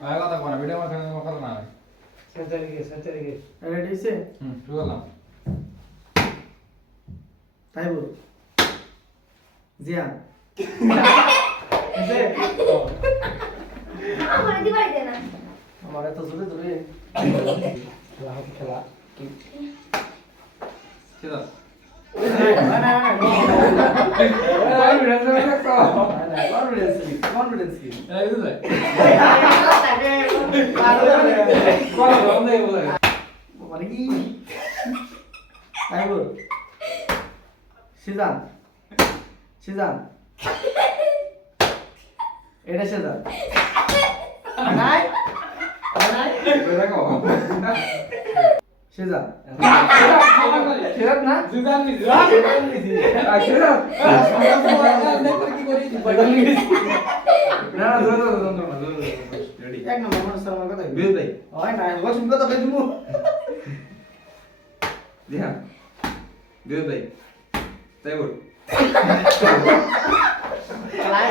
আয় কথা কোনা ভিডিও মাঝখানে কথা না হয় সেন্টারে গিয়ে রেডি হইছে শুরু করলাম তাই বল জিয়া এসে আমার দিবাই দে না আমার এত জোরে জোরে খেলা সেটা কনফিডেন্স কি এই দিলে মানে কি তাই বল সিজান সিজান এটা সিজান নাই নাই দেখো সিজান সেরাত না জুগান নি সেরাত কি করি না রেডি এক নম্বর মানুষ আমার কথা বিল ভাই হয় না বস কথা কই দিমু ধ্যান বিল ভাই তাই বল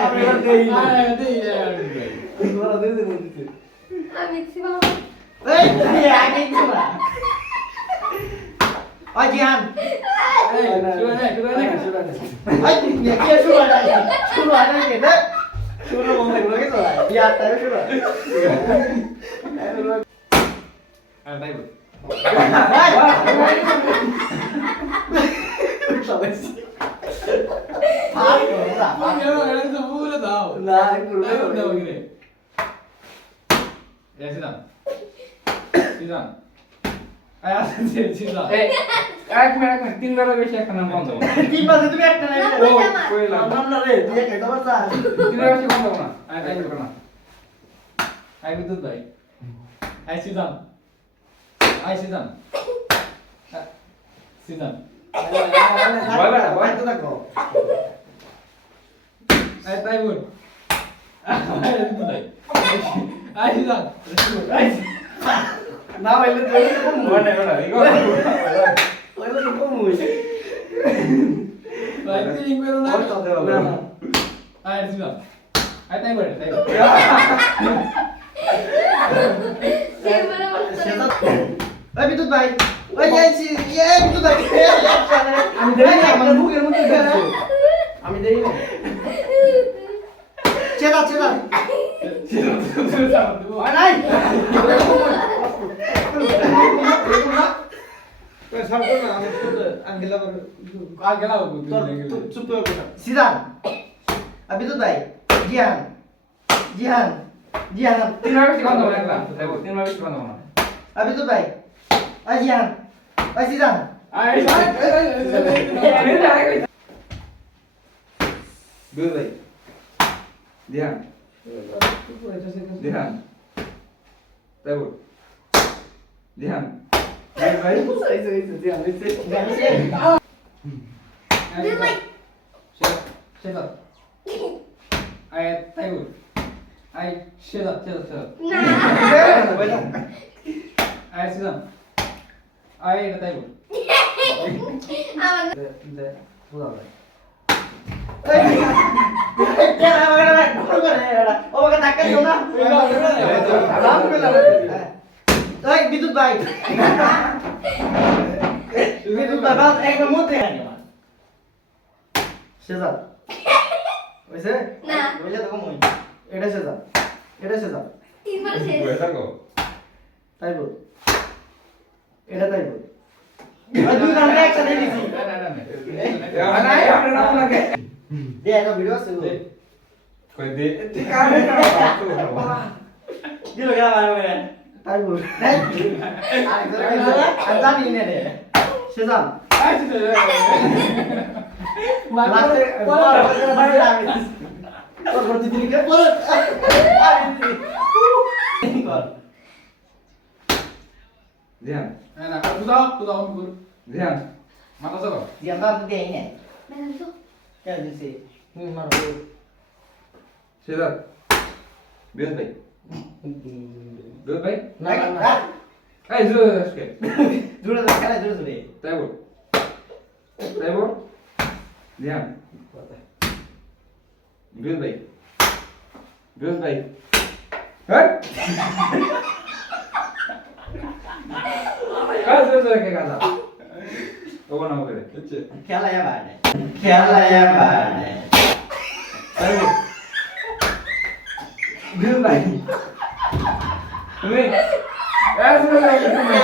আমি দেই দেই তোরা দে দে বলতে আমি সিবাবা এই তুই আগে দিবা ওই জিহান এই তুই কি শুরু হয় না শুরু হয় না কে দেখ শুরু মনে লাগে তো বিয়ার টাইম শুরু আর তাই বল সবাই আর কোরা এটা তো বলে দাও না একটু দাও গিরে সিজান সিজান আয় আসছে সিজান এই এক মিনিট তিনবার বেশি একটা নাম বন্ধ তিন বাজে তুমি একটা নাই না, বুঝলাম না। কইলাম আমার না রে তুই একটা খবর যা তিনবার বেশি বন্ধ না আয় তাই বল না আয় বিদ্যুৎ ভাই আয় সিজান আয় সিজান সিজান ভয় বেটা ভয় তো দেখো আয় তাই বল আয় বিদ্যুৎ ভাই আয় সিজান আয় না হইলে তুই কোন বলে বলে ইগো হইলে তো কোন হইছে ভাই তুই ইংবেরো না না না আয় সিজান আয় তাই বল তাই বল সিবাবা সেটা ওই বিদ্যুৎ ভাই ওই যাইছি এই বিদ্যুৎ ভাই আমি দেই না আমার মুখের মধ্যে দেখছো আমি দেই না চেলা চেলা ওই নাই আর গেলাও চুপ করে সিদান বিদ্যুৎ ভাই জিহান জিহান জিহান তিনবার বেশি বন্ধ না একলা দেখো তিনবার বেশি বন্ধ না বিদ্যুৎ ভাই ওই জিহান ওই সিদান আয় বিল ভাই ধ্যান ধ্যান তাই বল ধ্যান ভাই দিবাই সেটা আয় তাই বল আয় সেটা না আয় সিজান আয় এটা তাই বল আমার বিদ্যুৎ ভাই বিদ্যুৎ ভাই বাস একদম মধ্যে সেজা হইছে না। হইলে তো কম হই এটা সেজা এটা সেজা তিনবার শেষ বলে থাকো তাই বল এটা তাই বল দুই ঘন্টা একসাথে দিছি না নাই আপনি নাম লাগে দে এটা ভিডিও আছে কই দে দিল গেল মানে তাই বল আর জানি না রে সেজা আয় সিজান লাস্টে পরে আমি তোর করতে দিলি কে পরে ধ্যান না তুদাও আমি বল ধ্যান মাথা চালাও দিয়াম দাও দেই না ম্যাডাম তো কে দিছে মারো সেটা বিল ভাই বিল ভাই না না আয় জুড়ে আজকে দূরে খেলা দূরে তাই বল তাই বল ধ্যান বিল ভাই হ্যাঁ কাজ হয়েছে কে গালা ওগো না করে খেলায় বাড়ে খেলায় বাড়ে দিল ভাই তুমি এসে লাগে তুমি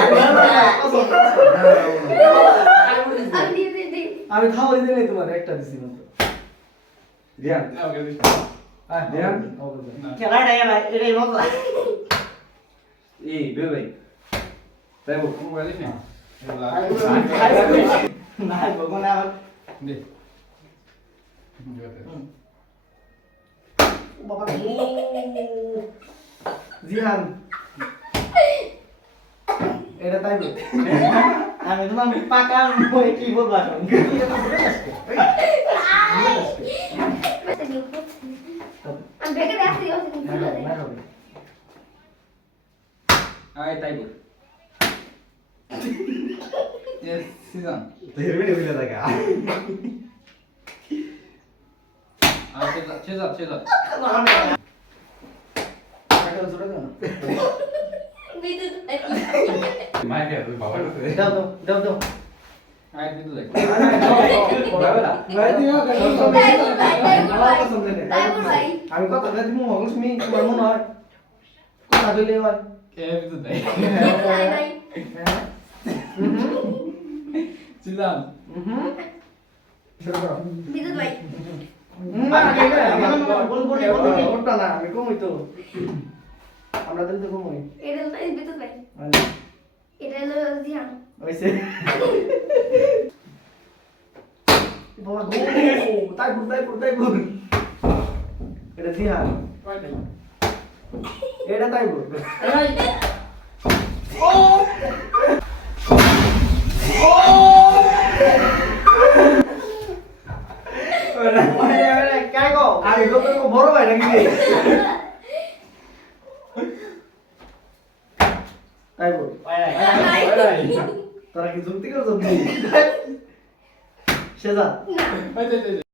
আমি দিয়ে দিয়ে দিই আমি খাওয়াই দিলে তোমার একটা দিছি মাত্র রিয়ান ওকে দিস রিয়ান খেলাটা এটাই মজা এই দিল ভাই তাই বল ওকে দিস না না ভগবান আবার দে বাবা জিহান এটা তাই বল আমি তোমার পাকা মই কি বলবো এখন আমি বেগে আসছি ওসে কিন্তু আয় তাই বল ইয়েস সিজন হেরবে বিলে দেখা আর চেজার একটা জোড়া দাও বিদ্যুৎ মাইকে তুই বাবা কাছে দাও দাও আয় বিদ্যুৎ দেখ বাবা ভাই দিও তাই বল ভাই, তাই বল ভাই। আমার পছন্দ নেই তাই বল ভাই আমি কথা বলতে মু তুমি তোমার মনে হয় কথা বলে হয় কে বিদ্যুৎ দেখ নাই নাই সিজন শুরু করো বিদ্যুৎ ভাই ওটা না আমি কমই তো আমরা দিন তো কমই এটা হলো বিদ্যুৎ ভাই এটা হলো ধ্যান ওইসে বাবা গো তাই বল এটা দিহান এটা তাই বল काय गो আরে গো তো বড় ভাই নাকি রে তাই বল তোরা কি যুক্তি করছ সেজা না আয়